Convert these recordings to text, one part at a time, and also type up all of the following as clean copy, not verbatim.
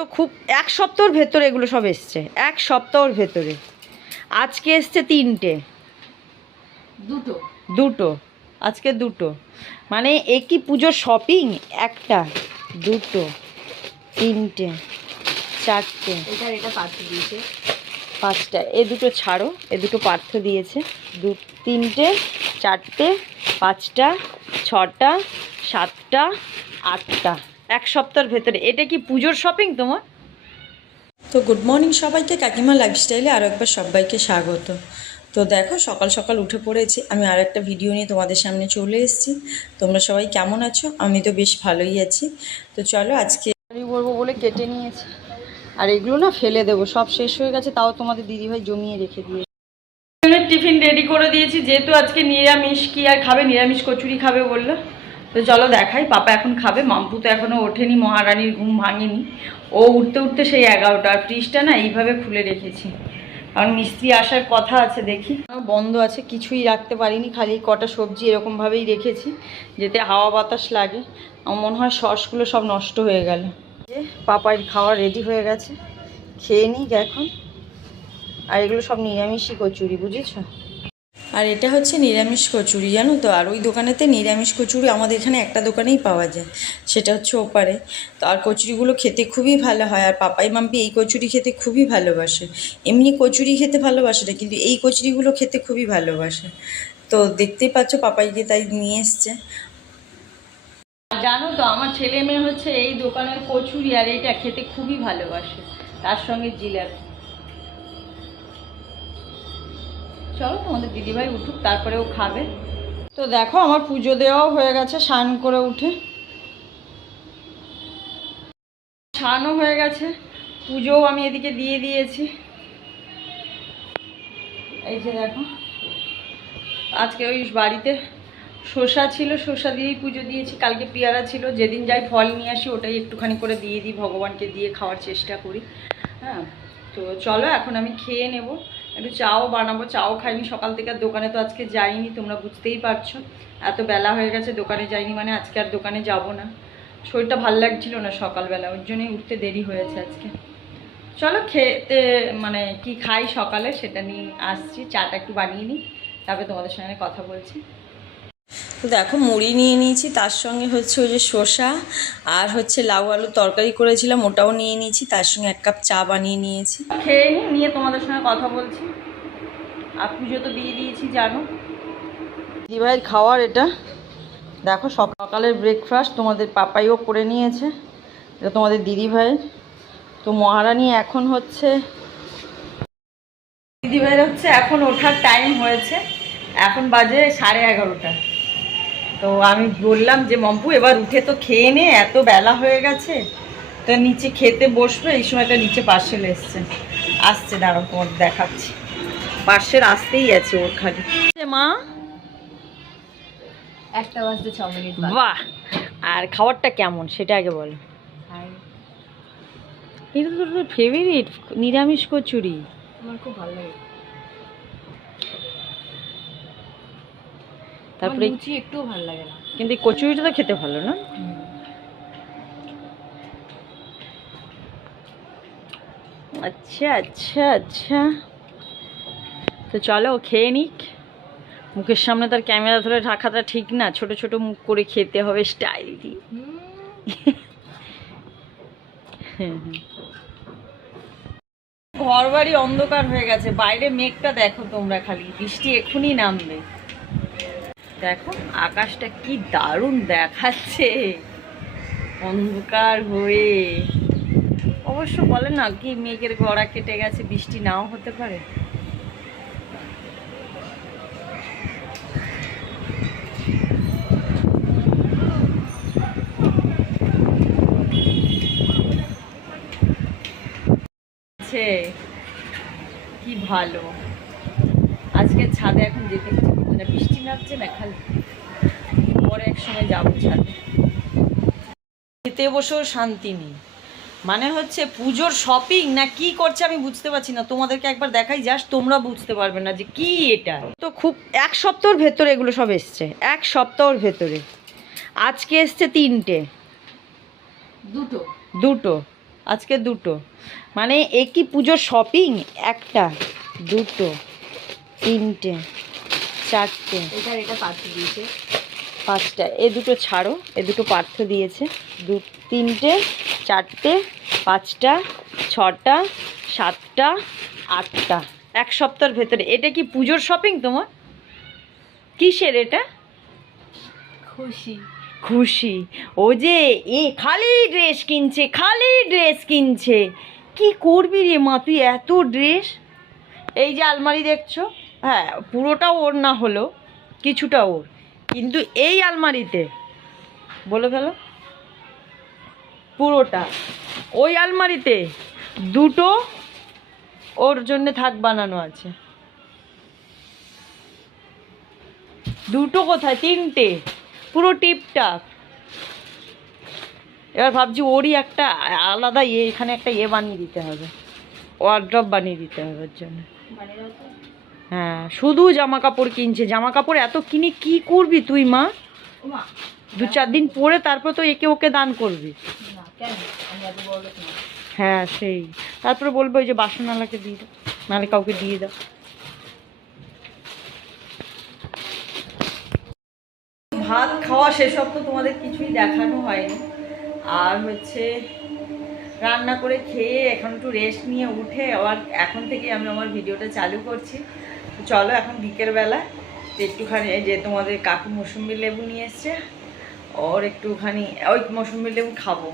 তো খুব এক সপ্তাহের ভেতরে এগুলো সব এসছে, এক সপ্তাহের ভেতরে। আজকে এসছে 3টে, দুটো আজকে দুটো। মানে এ কি পুজোর শপিং? 1টা 2টো 3টে 4টে, এটা পার্থ দিয়েছে 5টা। এ দুটো ছাড়ো, এ দুটো পার্থ দিয়েছে। 3টে 4টে 5টা 6টা 7টা 8টা, এক সপ্তাহের ভেতরে। এটা কি পুজোর শপিং তোমার? তো গুড মর্নিং সবাইকে, কাকিমা লাইফস্টাইলে আরও একবার সবাইকে স্বাগত। তো দেখো সকাল সকাল উঠে পড়েছি, আমি আর একটা ভিডিও নিয়ে তোমাদের সামনে চলে এসেছি। তোমরা সবাই কেমন আছো? আমি তো বেশ ভালোই আছি। তো চলো আজকে বলবো বলে কেটে নিয়েছি, আর এগুলো না ফেলে দেবো, সব শেষ হয়ে গেছে, তাও তোমাদের দিদিভাই জমিয়ে রেখে দিয়ে টিফিন রেডি করে দিয়েছি। যেহেতু আজকে নিরামিষ, কি আর খাবে, নিরামিষ কচুরি খাবে বললো। তো চলো দেখাই, পাপা এখন খাবে। মাম্পু তো এখনও ওঠেনি, মহারানীর ঘুম ভাঙেনি। ও উঠতে উঠতে সেই 11টা। আর ফ্রিজটা না এইভাবে খুলে রেখেছি, কারণ মিস্ত্রি আসার কথা আছে। দেখি বন্ধ আছে, কিছুই রাখতে পারিনি, খালি কটা সবজি এরকমভাবেই রেখেছি যাতে হাওয়া বাতাস লাগে। আমার মনে হয় সসগুলো সব নষ্ট হয়ে গেল। পাপার খাওয়া রেডি হয়ে গেছে, খেয়ে নিই এখন। আর এগুলো সব নিরামিষই কচুরি, বুঝেছ? আর এটা হচ্ছে নিরামিষ কচুরি, জানো তো। আর ওই দোকানেতে নিরামিষ কচুরি আমাদের এখানে একটা দোকানেই পাওয়া যায়, সেটা হচ্ছে ওপারে। তো আর কচুরিগুলো খেতে খুবই ভালো হয়। আর পাপাই মাম্পি এই কচুরি খেতে খুবই ভালোবাসে। এমনি কচুরি খেতে ভালোবাসে না, কিন্তু এই কচুরিগুলো খেতে খুবই ভালোবাসে। তো দেখতেই পাচ্ছ পাপাইকে তাই নিয়ে এসছে। জানো তো আমার ছেলে মেয়ে হচ্ছে এই দোকানের কচুরি আর এইটা খেতে খুবই ভালোবাসে, তার সঙ্গে জিলাপি। চলো তোমাদের দিদিভাই উঠুক, তারপরেও খাবে। তো দেখো আমার পুজো দেওয়াও হয়ে গেছে, স্নান করে উঠে। স্নানও হয়ে গেছে, পুজোও আমি এদিকে দিয়ে দিয়েছি। এই যে দেখো, আজকে ওই বাড়িতে শসা ছিল, শসা দিয়েই পুজো দিয়েছি। কালকে পেয়ারা ছিল, যেদিন যাই ফল নিয়ে আসি ওটাই একটুখানি করে দিয়ে দিই, ভগবানকে দিয়ে খাওয়ার চেষ্টা করি। হ্যাঁ, তো চলো এখন আমি খেয়ে নেব। একটু চাও বানাবো, চাও খাইনি সকাল থেকে। আর দোকানে তো আজকে যাইনি, তোমরা বুঝতেই পারছো, এত বেলা হয়ে গেছে। দোকানে যাইনি মানে আজকে আর দোকানে যাব না, শরীরটা ভাল লাগছিল না সকালবেলা, ওর জন্যই উঠতে দেরি হয়েছে আজকে। চলো খেতে, মানে কি খাই সকালে সেটা নিয়ে আসছি। চাটা একটু বানিয়ে নিই, তারপরে তোমাদের সঙ্গে কথা বলছি। তো দেখো মুড়ি নিয়ে নিয়েছি, তার সঙ্গে হচ্ছে ওই যে শসা আর হচ্ছে লাউ আলুর তরকারি করেছিলাম, ওটাও নিয়ে নিয়েছি। তার সঙ্গে 1 কাপ চা বানিয়ে নিয়েছি। খেয়ে নিয়ে তোমাদের সঙ্গে কথা বলছি। আর পুজো তো দিয়ে দিয়েছি জানো। দিদিভাইয়ের খাওয়ার এটা দেখো, সকালের ব্রেকফাস্ট তোমাদের পাপাইও করে নিয়েছে, এটা তোমাদের দিদিভাই। তো মহারানী এখন হচ্ছে, দিদিভাইয়ের হচ্ছে এখন ওঠার টাইম হয়েছে, এখন বাজে 11:30। তো আমি বললাম যে মম্পু এবার উঠে তো খেয়ে নে, এত বেলা হয়ে গেছে। তো নিচে খেতে বসবে, এই সময়টা নিচে পার্সেল আসছে, দাঁড়াও তোমার দেখাচ্ছি। পার্সেল আসতেই আছে ওর খালি। মা 1টা বাজতে 6 মিনিট। বাহ, আর খাবারটা কেমন সেটা আগে বলো। এটা তো তোর ফেভারিট নিরামিষ কচুরি, আমার খুব ভালো লাগে। তারপরে লুচি একটুও ভালো লাগে না, কিন্তু এই কচুরিটা তো খেতে ভালো না? আচ্ছা আচ্ছা আচ্ছা, তো চলো খেয়ে নিক। মুখের সামনে তার ক্যামেরা ধরে রাখাটা ঠিক না, ছোট ছোট মুখ করে খেতে হবে স্টাইল দিয়ে। ঘর বাড়ি অন্ধকার হয়ে গেছে, বাইরে মেঘটা দেখো তোমরা, খালি বৃষ্টি এক্ষুনি নামবে। দেখো আকাশটা কি দারুণ দেখাচ্ছে অন্ধকার হয়ে। অবশ্য বলে না কি মেঘের গড়া কেটে গেছে, বৃষ্টি নাও হতে পারে। কি ভালো, আজকে ছাদে এখন যেতে ইচ্ছে করছে না, বৃষ্টি নামছে না খালি। পরে এক সময় যাবো ছাদে। খেতে বসেও শান্তি নেই, মানে হচ্ছে পুজোর শপিং না কি করছে আমি বুঝতে পারছি না। তোমাদেরকে একবার দেখাই, জাস্ট তোমরা বুঝতে পারবে না যে কি এটা। তো খুব এক সপ্তাহের ভেতরে এগুলো সব এসছে, এক সপ্তাহের ভেতরে। আজকে এসছে 3টে, দুটো আজকে দুটো, মানে এ কি পুজোর শপিং? একটা, দুটো, তিনটে, চারটে, এটা পার্থ দিয়েছে। পাঁচটা, এ দুটো ছাড়ো, এ দুটো পার্থ দিয়েছে। তিনটে, চারটে, পাঁচটা, ছটা, সাতটা, আটটা, এক সপ্তাহের ভেতরে। এটা কি পুজোর শপিং তোমার? কিসের এটা? খুশি। খুশি। ও যে এ খালি ড্রেস কিনছে, খালি ড্রেস কিনছে। কি করবি রে মা তুই এত ড্রেস? এই যে আলমারি দেখছো, হ্যাঁ পুরোটা ওর না হলো, কিছুটা ওর, কিন্তু এই আলমারিতে বলে ফেলো পুরোটা। ওই আলমারিতে দুটো ওর জন্য থাক বানানো আছে। দুটো কোথায়, তিনটে, পুরো টিপটাপ। এবার ভাবছি ওরই একটা আলাদা এখানে একটা বানিয়ে দিতে হবে, ওয়ার্ড্রপ বানিয়ে দিতে হবে ওর জন্য। হ্যাঁ শুধু জামা কাপড় কিনছে, জামা কাপড় এত কিনে কি করবি তুই মা? 2-4 দিন পরে তারপর তো একে ওকে দান করবি। হ্যাঁ সেই, তারপরে বলবো ওই যে বাসনওয়ালাকে দিয়ে দাও, নাহলে কাউকে দিয়ে দাও। ভাত খাওয়া সেসব তো তোমাদের কিছুই দেখানো হয়নি। আর হচ্ছে রান্না করে খেয়ে এখন একটু রেস্ট নিয়ে উঠে আবার এখন থেকে আমি আমার ভিডিওটা চালু করছি। তো চলো এখন বিকেলবেলা একটুখানি এই যে তোমাদের কাকু মৌসুম্বি লেবু নিয়ে এসছে, ওর একটুখানি ওই মৌসুম্বি লেবু খাবো,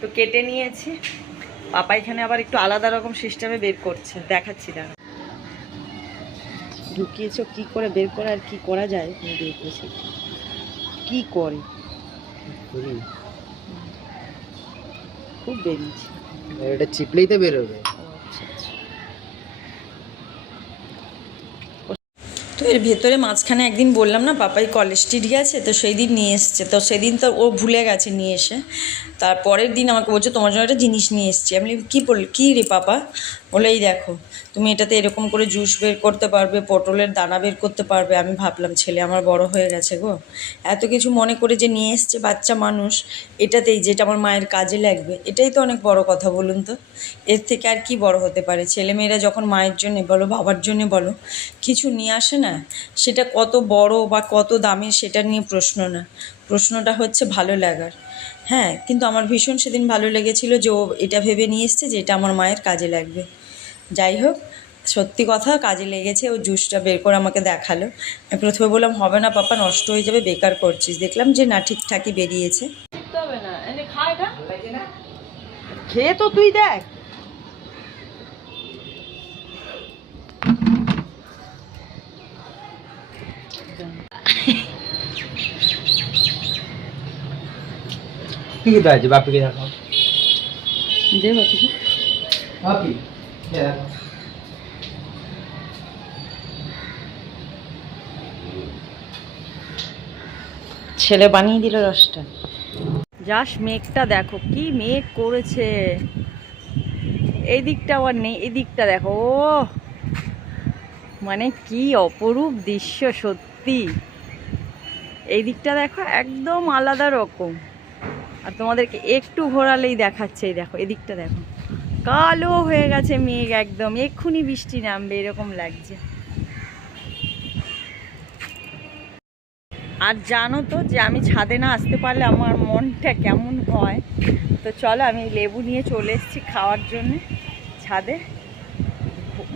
তো কেটে নিয়েছি। পাপা এখানে আবার একটু আলাদা রকম সিস্টেমে বের করছে, দেখাচ্ছি না ঢুকিয়েছো কি করে বের করে আর কি করা যায় তুমি দেখেছি কি করে, খুব বেরিয়েছে। এটা চিপলেই তো বেরোবে। তো এর ভেতরে মাঝখানে একদিন বললাম না পাপাই কলেস্ট্রিডি আছে, তো সেই দিন নিয়ে এসছে, তো সেদিন তো ও ভুলে গেছে নিয়ে এসে। তারপরের দিন আমাকে বলছে তোমার জন্য একটা জিনিস নিয়ে এসছি। আমি কী বল কী রে পাপা? বলে এই দেখো তুমি এটাতে এরকম করে জুস বের করতে পারবে, পটলের দানা বের করতে পারবে। আমি ভাবলাম ছেলে আমার বড় হয়ে গেছে গো, এত কিছু মনে করে যে নিয়ে এসছে বাচ্চা মানুষ, এটাতেই যেটা আমার মায়ের কাজে লাগবে, এটাই তো অনেক বড় কথা বলুন তো। এর থেকে আর কি বড় হতে পারে? ছেলেমেয়েরা যখন মায়ের জন্যে বলো বাবার জন্যে বলো কিছু নিয়ে আসে না, সেটা কত বড় বা কত দামি সেটা নিয়ে প্রশ্ন না, প্রশ্নটা হচ্ছে ভালো লাগার। হ্যাঁ কিন্তু আমার ভীষণ সেদিন ভালো লেগেছিল যে ও এটা ভেবে নিয়ে এসছে যে এটা আমার মায়ের কাজে লাগবে। যাই হোক সত্যি কথা কাজে লেগেছে, ও জুসটা বের করে আমাকে দেখালো। আমি প্রথমে বললাম হবে না পাপা নষ্ট হয়ে যাবে, বেকার করছিস। দেখলাম যে না ঠিকঠাকই বেরিয়েছে। খেয়ে তো তুই দেখ। কি কি আছে বাপিকে দেখাও, দে বাপিকে। বাপি দেখো ছেলে বানিয়ে দিল রসটা। জাস্ট মেঘটা দেখো কি মেঘ করেছে, এই দিকটা আবার নেই, এই দিকটা দেখো, ও মানে কি অপরূপ দৃশ্য সত্যি। এই দিকটা দেখো একদম আলাদা রকম, আর তোমাদেরকে একটু ঘোরালেই দেখাচ্ছে। এই দেখো এদিকটা দেখো কালো হয়ে গেছে মেঘ, একদম এক্ষুনি বৃষ্টি নামবে এরকম লাগছে। আর জানো তো যে আমি ছাদে না আসতে পারলে আমার মনটা কেমন হয়। তো চলো আমি লেবু নিয়ে চলে এসেছি খাওয়ার জন্য ছাদে,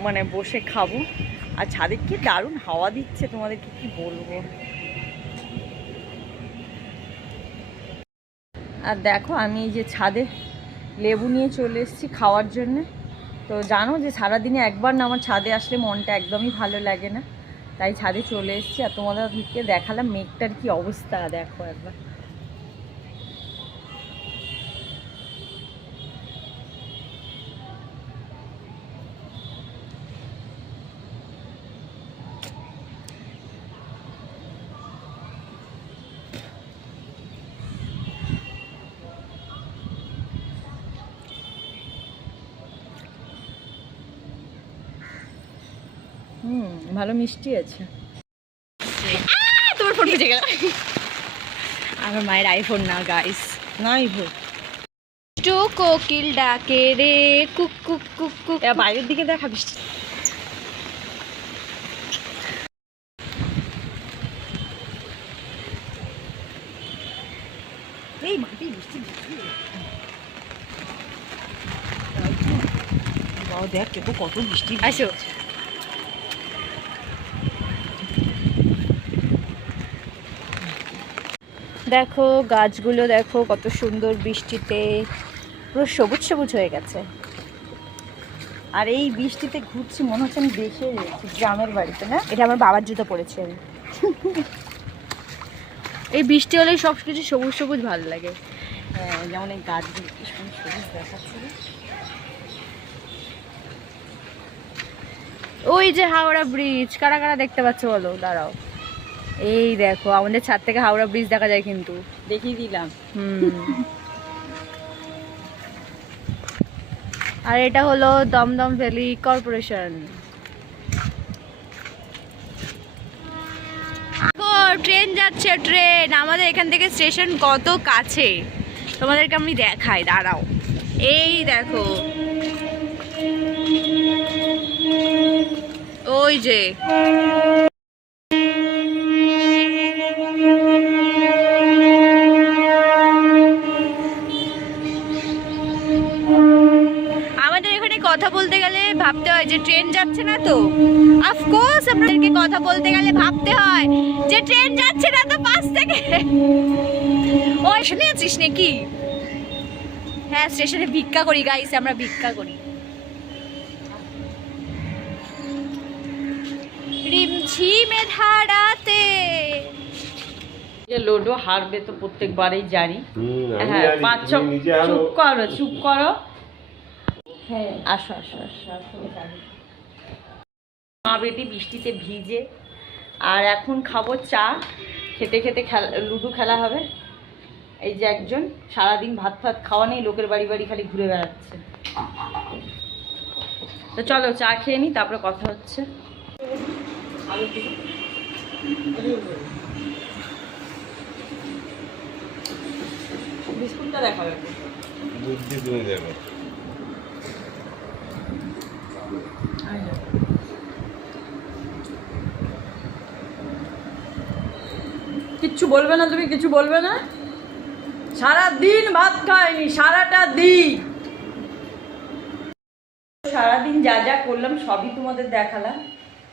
মানে বসে খাবো। আর ছাদে কি দারুণ হাওয়া দিচ্ছে, তোমাদেরকে কি বলবো। আর দেখো আমি এই যে ছাদে লেবু নিয়ে চলে এসেছি খাওয়ার জন্যে। তো জানো যে সারাদিনে একবার না আমার ছাদে আসলে মনটা একদমই ভালো লাগে না, তাই ছাদে চলে এসেছি। আর তোমাদেরকে দেখালাম মেঘটার কি অবস্থা দেখো একবার। ভালো মিষ্টি আছে। তোমার ফোন বেজে গেল। আমার মায়ের আইফোন না গাইস, নাই হোক দুষ্টু কোকিল ডাকে রে কুক কুক কুক কুক। বাইরের দিকে দেখা বৃষ্টি। এই মাটি বৃষ্টি বাবা দেখ কেউ কত বৃষ্টি। আসো। দেখো গাছগুলো দেখো কত সুন্দর বৃষ্টিতে পুরো সবুজ সবুজ হয়ে গেছে। আর এই বৃষ্টিতে ঘুরছি মনে হচ্ছে আমি দেশে রয়েছি, গ্রামের বাড়িতে না। এটা আমার বাবার জুতো পড়েছে আমি। এই বৃষ্টি হলেই সব কিছু সবুজ সবুজ ভালো লাগে। হ্যাঁ, যেমন এই গাছগুলো কি সুন্দর সবুজ দেখাচ্ছে। ওই যে হাওড়া ব্রিজ, কারা কারা দেখতে পাচ্ছ বলো? দাঁড়াও, এই দেখো আমাদের ছাদ থেকে হাওড়া ব্রিজ দেখা যায় কিন্তু। দেখিয়ে দিলাম। আর এটা হলো দমদম ভ্যালি কর্পোরেশন। ট্রেন যাচ্ছে, ট্রেন আমাদের এখান থেকে স্টেশন কত কাছে তোমাদেরকে আমি দেখাই, দাঁড়াও। এই দেখো ওই যে আমাদের এখানে কথা বলতে গেলে ভাবতে হয় যে ট্রেন যাচ্ছে না, তো অফকোর্স আপনাদেরকে কথা বলতে গেলে ভাবতে হয় যে ট্রেন যাচ্ছে না তো পাশ থেকে। ওই শুনে আছিস নাকি? হ্যাঁ, স্টেশনে ভিক্ষা করি গাইস, আমরা ভিক্ষা করি। রিমঝিমে ধারাতে যে লোডো হারবে তো প্রত্যেকবারই জানি। হ্যাঁ, 5-6 চুপ করো, চুপ করো। হ্যাঁ, আসো আসো আসো আসো। মা বেটি বৃষ্টিতে ভিজে, আর এখন খাবো চা। খেতে খেতে লুডো খেলা হবে। এই যে একজন সারাদিন ভাত ফাত খাওয়া নেই, লোকের বাড়ি বাড়ি খালি ঘুরে বেড়াচ্ছে। তো চলো চা খেয়ে নিই, তারপরে কথা হচ্ছে। বিস্কুটটা দেখাবে। বুদ্ধি তুমি দেবে। কিচ্ছু বলবে না তুমি? কিছু বলবে না? সারাদিন ভাত খাইনি, সারাটা দিন। সারাদিন যা যা করলাম সবই তোমাদের দেখালাম।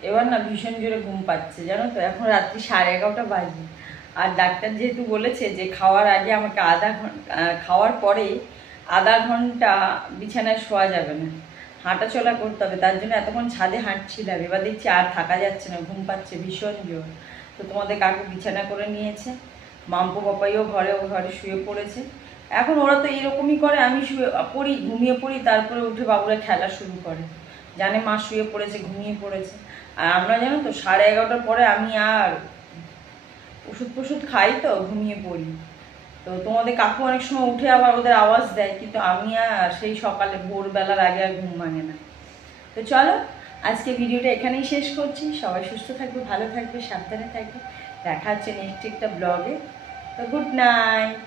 এবার না ভীষণ জোরে ঘুম পাচ্ছে জানো তো। এখন রাত্রি 11:30 বাজে। আর ডাক্তার যেহেতু বলেছে যে খাওয়ার আগে আমাকে খাওয়ার পরে আধা ঘন্টা বিছানায় শোয়া যাবে না, হাঁটাচলা করতে হবে। তার জন্য এতক্ষণ ছাদে হাঁটছিলাম। এবার দেখছি আর থাকা যাচ্ছে না, ঘুম পাচ্ছে ভীষণ জোর। তো তোমাদের কাকু বিছানা করে নিয়েছে, মাম্পু পাপাইও ঘরে শুয়ে পড়েছে। এখন ওরা তো এরকমই করে, আমি ঘুমিয়ে পড়ি, তারপরে উঠে বাবুরা খেলা শুরু করে। জানে মা শুয়ে পড়েছে, ঘুমিয়ে পড়েছে। আর আমরা জানো তো 11:30 পরে আমি আর ওষুধ খাই তো ঘুমিয়ে পড়ি। তো তোমাদের কাকু অনেক সময় উঠে আবার ওদের আওয়াজ দেয়, কিন্তু আমি আর সেই সকালে ভোরবেলার আগে আর ঘুম ভাঙে না। তো চলো আজকে ভিডিওটা এখানেই শেষ করছি। সবাই সুস্থ থাকবে, ভালো থাকবে, সাবধানে থাকবে। দেখা হচ্ছে নেক্সট একটা ব্লগে। তো গুড নাইট।